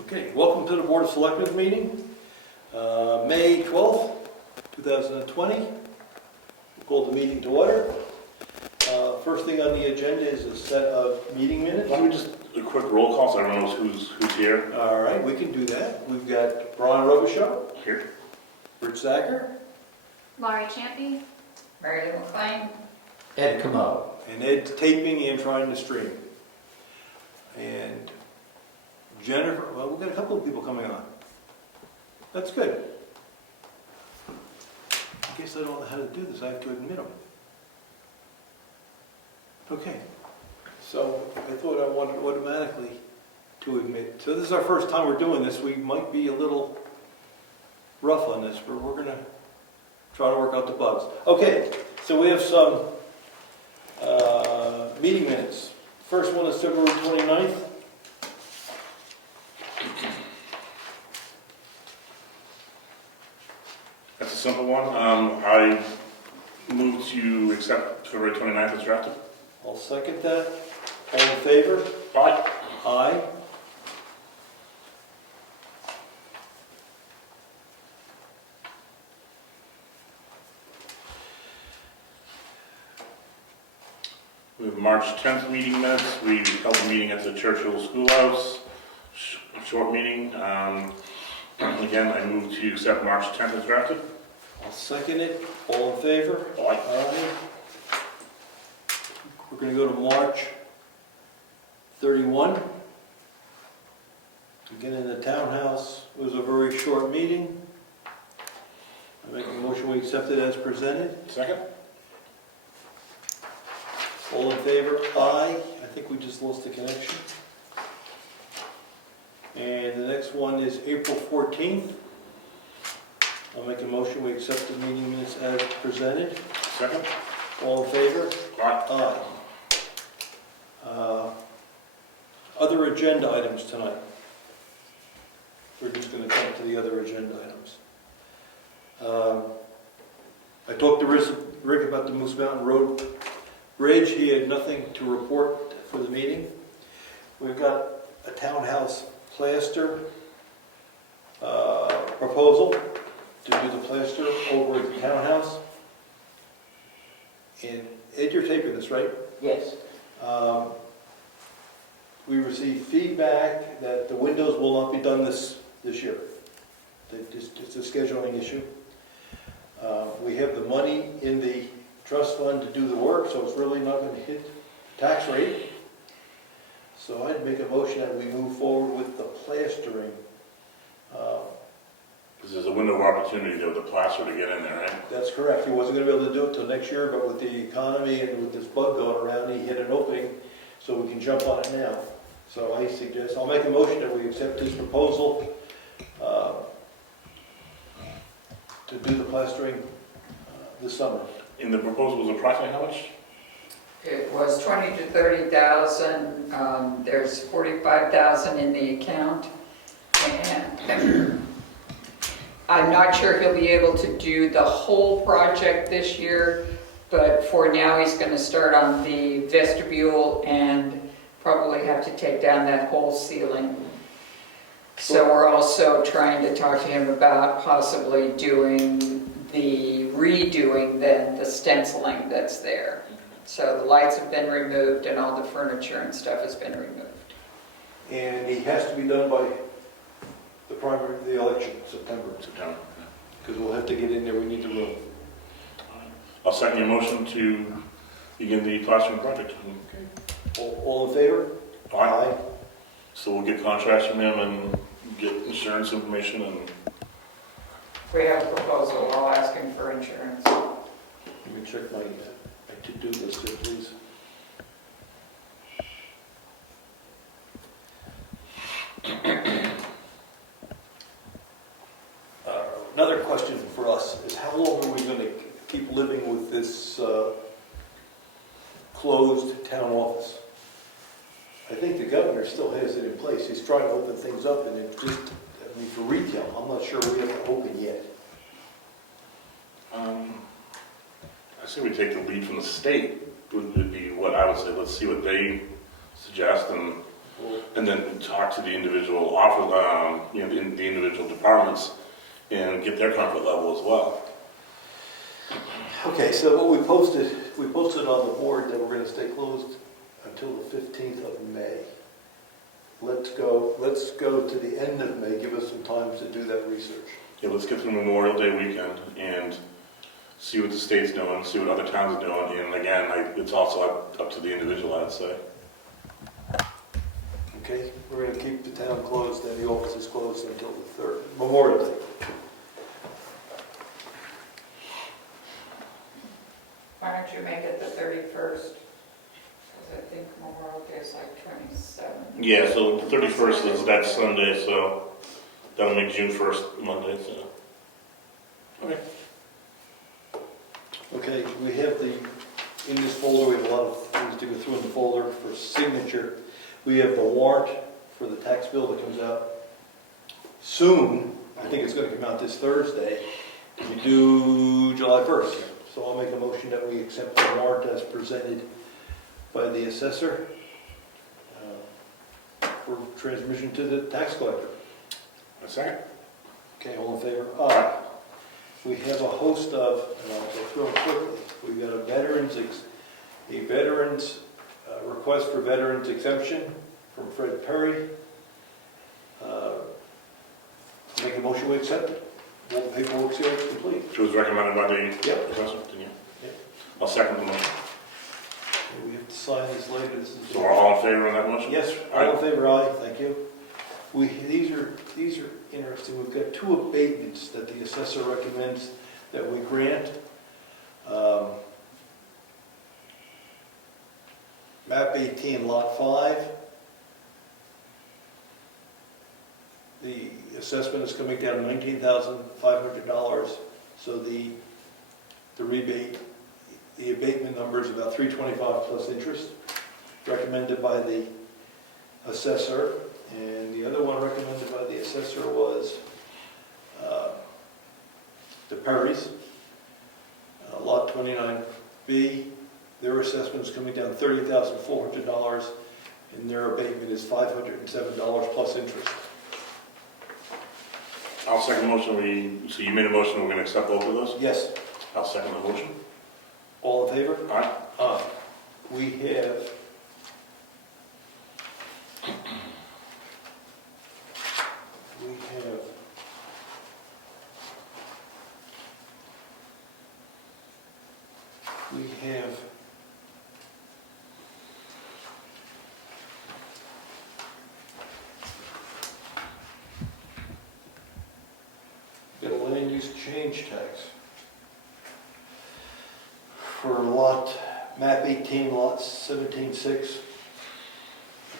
Okay, welcome to the Board of Selectmen meeting, May 12th, 2020. We'll call the meeting to order. First thing on the agenda is a set of meeting minutes. Why don't we just a quick roll call so everyone knows who's here? All right, we can do that. We've got Brian Robichaud, Here. Rich Zacher, Laurie Champy, Mary Lou McLean, Ed Camo. and Ed's taping and trying to stream. And Jennifer, well, we've got a couple of people coming on. That's good. I guess I don't know how to do this. I have to admit them. Okay. So I thought I wanted automatically to admit. So this is our first time we're doing this. We might be a little rough on this, but we're going to try to work out the bugs. Okay. So we have some meeting minutes. First one is February 29th. That's a simple one. I move to accept February 29th as drafted. I'll second that. All in favor? Aye. Aye. We have March 10th meeting minutes. We held a meeting at the Churchill Schoolhouse. Short meeting. Again, I move to accept March 10th as drafted. I'll second it. All in favor? Aye. Aye. We're going to go to March 31. Again, in the townhouse. It was a very short meeting. I make a motion we accept it as presented. Second. All in favor? Aye. I think we just lost the connection. And the next one is April 14th. I'll make a motion we accept the meeting minutes as presented. Second. All in favor? Aye. Aye. Other agenda items tonight. We're just going to jump to the other agenda items. I talked to Rick about the Moose Mountain Road Bridge. He had nothing to report for the meeting. We've got a townhouse plaster proposal to do the plaster over at the townhouse. And Ed, you're taping this, right? Yes. We received feedback that the windows will not be done this year. It's a scheduling issue. We have the money in the trust fund to do the work, so it's really not going to hit tax rate. So I'd make a motion that we move forward with the plastering. Because there's a window of opportunity there with the plaster to get in there, right? That's correct. He wasn't going to be able to do it till next year, but with the economy and with this bug going around, he hit an opening, so we can jump on it now. So I suggest, I'll make a motion that we accept his proposal to do the plastering this summer. In the proposal was approximately how much? it was 20 to 30,000. There's 45,000 in the account. And I'm not sure he'll be able to do the whole project this year, but for now he's going to start on the vestibule and probably have to take down that whole ceiling. So we're also trying to talk to him about possibly redoing then the stenciling that's there. So the lights have been removed and all the furniture and stuff has been removed. And he has to be done by the election, September, because we'll have to get in there, we need the room. I'll second your motion to begin the plastering project. All in favor? Aye. So we'll get contracts from him and get insurance information and We have a proposal, I'll ask him for insurance. Let me check my to-do list here, please. Another question for us is how long are we going to keep living with this closed town office? I think the governor still has it in place. He's trying to open things up, and it just, I mean, for retail, I'm not sure we have to open yet. I say we take the lead from the state would be what I would say. Let's see what they suggest and And then talk to the individual the individual departments and get their comfort level as well. Okay, so what we posted on the board that we're gonna stay closed until the 15th of May. Let's go to the end of May, give us some time to do that research. Yeah, let's get through Memorial Day weekend and see what the state's doing, see what other towns are doing, and again, it's also up to the individual, I'd say. Okay, we're gonna keep the town closed and the office is closed until the 3rd, Memorial Day. Why don't you make it the 31st? Because I think Memorial Day is like 27. Yeah, so the 31st is that Sunday, so that'll make June 1st Monday, so. Okay. Okay, we have in this folder, we have a lot of things to go through in the folder for signature. We have the warrant for the tax bill that comes out soon. I think it's going to come out this Thursday. We do July 1st. So I'll make a motion that we accept the warrant as presented by the assessor for transmission to the tax collector. A second. Okay, all in favor? Aye. We have a host of, and I'll go through them quickly. We've got a veterans request for veterans exemption from Fred Perry. Make a motion we accept it. All the paperwork's here, it's complete. It was recommended by the Yep. assessor, didn't you? Yep. I'll second the motion. Okay, we have to sign this later. This is So we're all in favor on that motion? Yes, all in favor, aye, thank you. These are interesting. We've got two abatements that the assessor recommends that we grant. Map 18, Lot 5. The assessment is coming down $19,500, so the rebate, the abatement number is about $325 plus interest, recommended by the assessor. And the other one recommended by the assessor was the Perrys, Lot 29B. Their assessment is coming down $30,400, and their abatement is $507 plus interest. I'll second the motion. So you made a motion, we're going to accept both of those? Yes, I'll second the motion. all in favor? Aye. Aye. We have got a land use change tax for map 18, lot 17.6.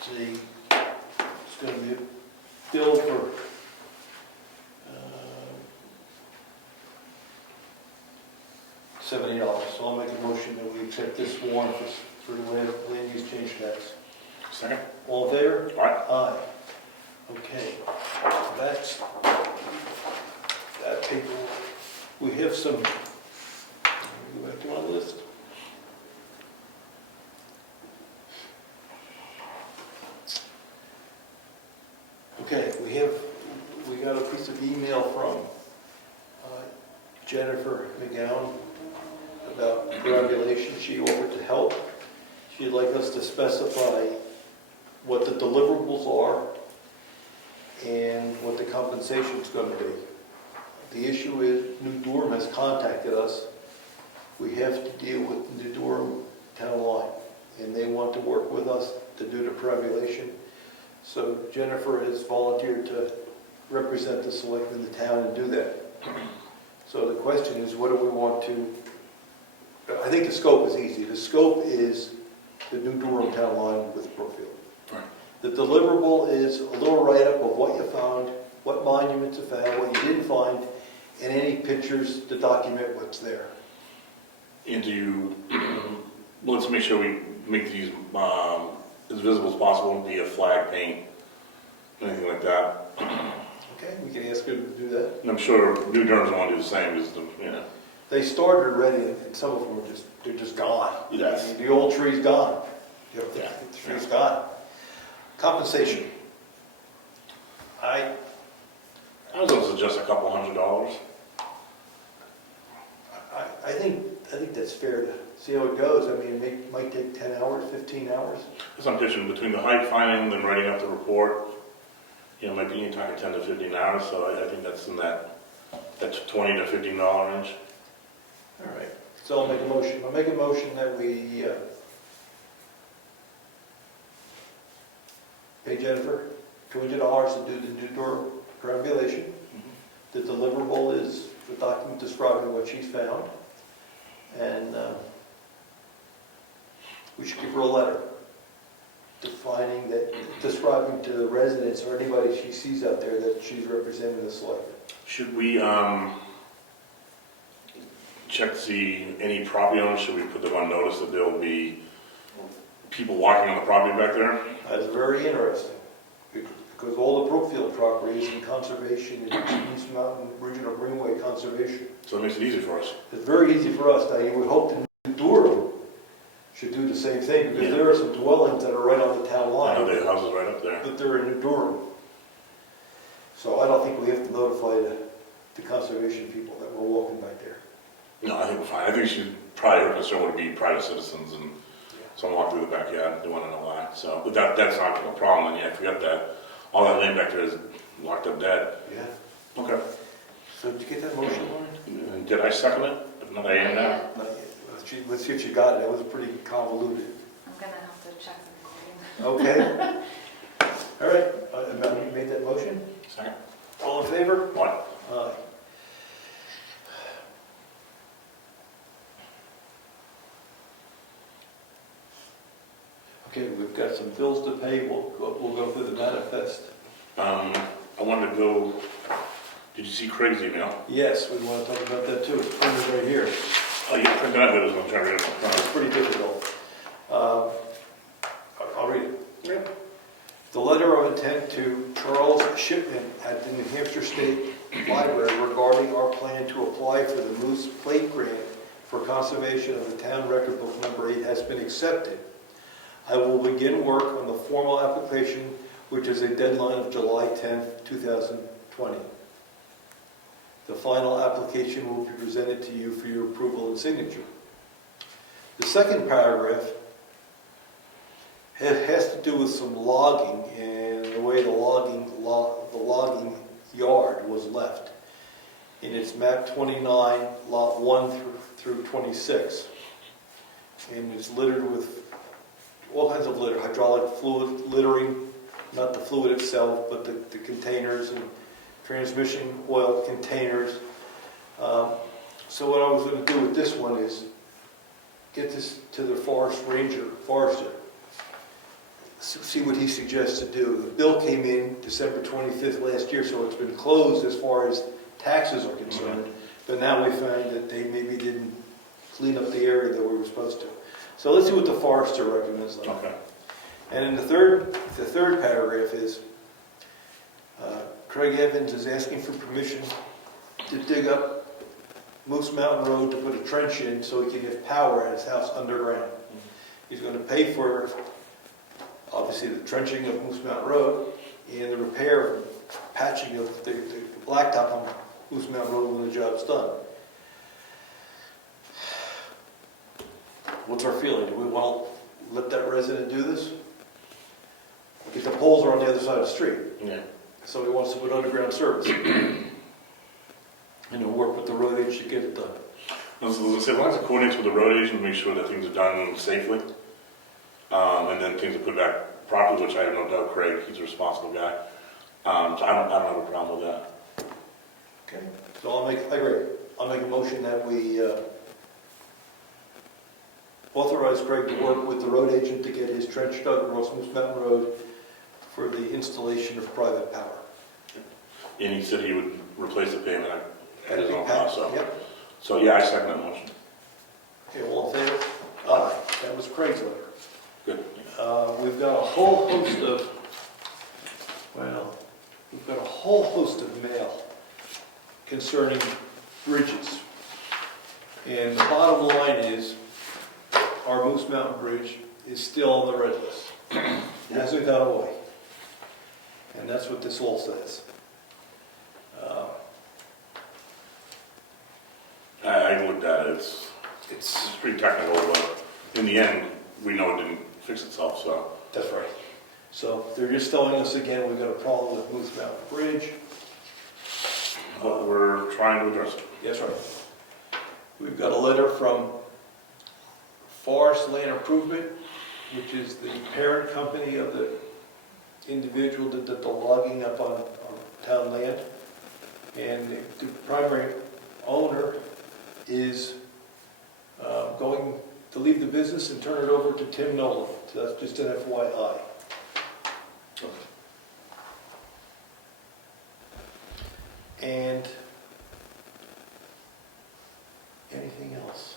It's going to be a bill for $70. So I'll make a motion that we accept this warrant for the land use change tax. Second. All in favor? Aye. Aye. Okay, that's that paper. We have some, go back to my list. Okay, we got a piece of email from Jennifer McGowan about perambulation. She offered to help. She'd like us to specify what the deliverables are and what the compensation is going to be. The issue is New Durham has contacted us. We have to deal with New Durham town line, and they want to work with us to do the perambulation. So Jennifer has volunteered to represent the selectmen in the town and do that. So the question is, what do we want to, I think the scope is easy. The scope is the New Durham town line with Brookfield. Right. The deliverable is a little write-up of what you found, what monuments you found, what you didn't find, and any pictures to document what's there. And let's make sure we make these as visible as possible via flag paint, anything like that. Okay, we can ask her to do that. And I'm sure New Durham's want to do the same, They started already, and some of them they're just gone. Yes. I mean, the old tree's gone. The Yeah. tree's gone. Compensation. I was going to suggest a couple $100. think that's fair to see how it goes. I mean, it might take 10 hours, 15 hours. That's what I'm pitching, between the height finding and writing up the report, you know, might be talking 10 to 15 hours, so I think that's in that $20 to $15 range. All right, so I'll make a motion. I'll make a motion that we pay Jennifer $200 to do the new door perambulation. The deliverable is the document describing what she's found. And we should give her a letter defining that, describing to the residents or anybody she sees out there that she's representing the selectmen. Should we check to see any property owners? Should we put them on notice that there will be people walking on the property back there? That's very interesting, because all the Brookfield property is in conservation, in East Mountain Regional Greenway Conservation. So it makes it easy for us. It's very easy for us. Now, you would hope that New Durham should do the same thing, because Yeah. there are some dwellings that are right on the town I line, know the house is right up there. but they're in New Durham. So I don't think we have to notify the conservation people that we're walking back there. No, I think we're fine. I think her concern would be private citizens and someone walk through the backyard, they want to know why. So, but that's not a problem, and yeah, forget that. All that land back there is locked up dead. Yeah. Okay. So did you get that motion, Lauren? And did I second it? If not, I am now. Not yet. Let's see if she got it. That was pretty convoluted. I'm gonna have to check the recording. Okay. All right. Melanie, you made that motion? Second. All in favor? What? Aye. Okay, we've got some bills to pay. We'll go through the manifest. I wanted to go, did you see Craig's email? Yes, we want to talk about that too. It's printed right here. Oh, you printed out videos, I'm trying to read it. It's pretty difficult. I'll read it. Yep. The letter of intent to Charles Shipman at the New Hampshire State Library regarding our plan to apply for the Moose Plate Grant for conservation of the town record book number 8 has been accepted. I will begin work on the formal application, which is a deadline of July 10th, 2020. The final application will be presented to you for your approval and signature. The second paragraph has to do with some logging and the way the logging yard was left. And it's map 29, lot 1 through 26. And it's littered with all kinds of litter, hydraulic fluid littering, not the fluid itself, but the containers and transmission oil containers. So what I was going to do with this one is get this to the forester, see what he suggests to do. The bill came in December 25th last year, so it's been closed as far as taxes are concerned. But now we find that they maybe didn't clean up the area that we were supposed to. So let's see what the forester recommends. Okay. And in the third paragraph is, Craig Evans is asking for permission to dig up Moose Mountain Road to put a trench in so he can get power at his house underground. He's going to pay for, obviously, the trenching of Moose Mountain Road and the repair and patching of the blacktop on Moose Mountain Road when the job's done. What's our feeling? Do we want to let that resident do this? Because the poles are on the other side of the street. Yeah. So he wants to put underground service. And he'll work with the road agent to get it done. I was going to say, as long as it coordinates with the road agent, make sure that things are done safely. And then things are put back properly, which I have no doubt Craig, he's a responsible guy. So I don't have a problem with that. Okay. So I agree. I'll make a motion that we authorize Greg to work with the road agent to get his trench dug across Moose Mountain Road for the installation of private power. And he said he would replace the pavement at his own Pat- cost, so. Yep. So yeah, I second that motion. Okay, all in favor? Aye. That was Craig's letter. Good. We've got a whole host of mail concerning bridges. And the bottom line is, our Moose Mountain Bridge is still on the red list. It hasn't gone away. And that's what this all says. I looked at it, it's pretty technical, but in the end, we know it didn't fix itself, so. That's right. So they're just telling us again, we've got a problem with Moose Mountain Bridge. But we're trying to address it. That's right. We've got a letter from Forest Land Improvement, which is the parent company of the individual that did the logging up on town land. And the primary owner is going to leave the business and turn it over to Tim Nolan. So that's just an FYI. And anything else?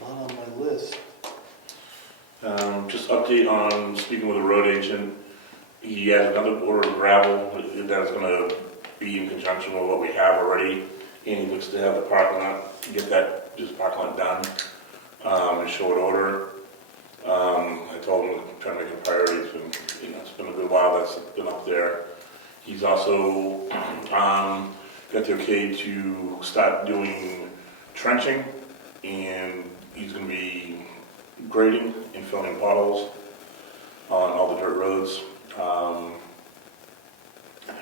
Not on my list. Just update on speaking with the road agent. He has another order of gravel that's going to be in conjunction with what we have already. And he looks to have the parking lot, get that, just parking lot done in short order. I told him to try to make it a priority. It's been a good while that's been up there. He's also got the okay to start doing trenching, and he's going to be grading and filling potholes on all the dirt roads. I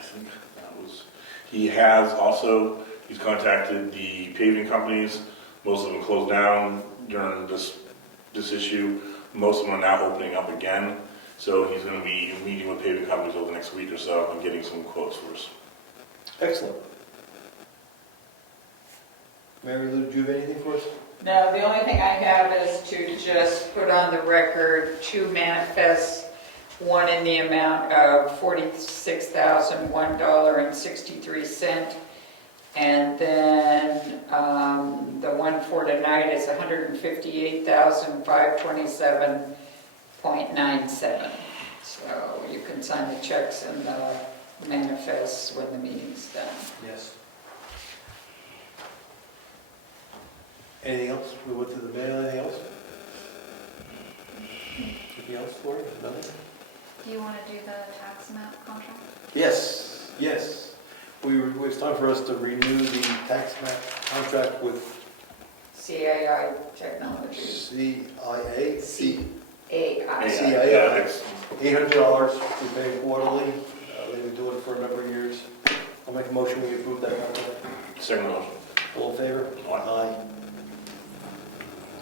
think that was. He's contacted the paving companies. Most of them closed down during this issue. Most of them are now opening up again. So he's going to be meeting with paving companies over the next week or so and getting some quotes for us. Excellent. Mary Lou, do you have anything for us? No, the only thing I have is to just put on the record 2 manifests, one in the amount of $46,001.63, and then the one for tonight is $158,527.97. So you can sign the checks and the manifests when the meeting's done. Yes. Anything else? We went to the mail. Anything else? Anything else for you? Nothing? Do you want to do the tax map contract? Yes, yes. It's time for us to renew the tax map contract with CAI Technologies. CIA. AI. CIA. $800 we pay quarterly. They've been doing it for a number of years. I'll make a motion we approve that contract. Second motion. All in favor? Aye. Aye.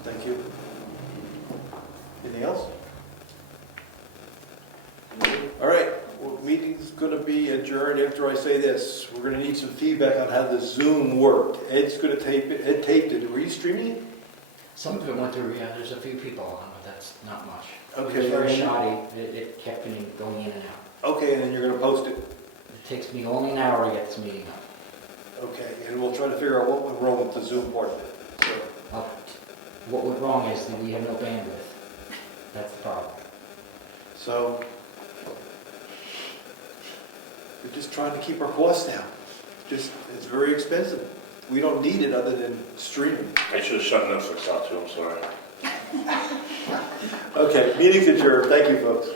Thank you. Anything else? All right, well, meeting's going to be adjourned after I say this. We're going to need some feedback on how the Zoom worked. Ed's going to tape it. Ed taped it. Were you streaming it? Some of it went through, yeah, there's a few people on, but that's not much. Okay. It was very shoddy, it kept going in and out. Okay, and then you're going to post it. It takes me only an hour to get this meeting up. Okay, and we'll try to figure out what went wrong with the Zoom part of it. So, What went wrong is that we have no bandwidth. That's the problem. so we're just trying to keep our costs down. It's very expensive. We don't need it other than streaming. I should have shut Netflix out too, I'm sorry. Okay, meeting's adjourned. Thank you, folks.